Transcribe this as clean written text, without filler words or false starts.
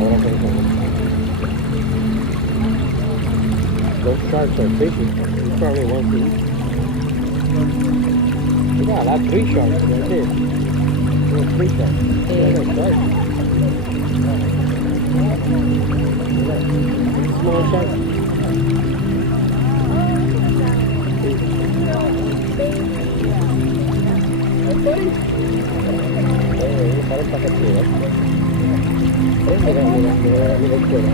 Ahora que those sharks are big. He probably wants to eat. We got a lot, 3 sharks right there. There's 3 sharks. Yeah, that's sharks. Small sharks. Parece que sí, ¿eh? Mira, mira, mira, mira el cuero.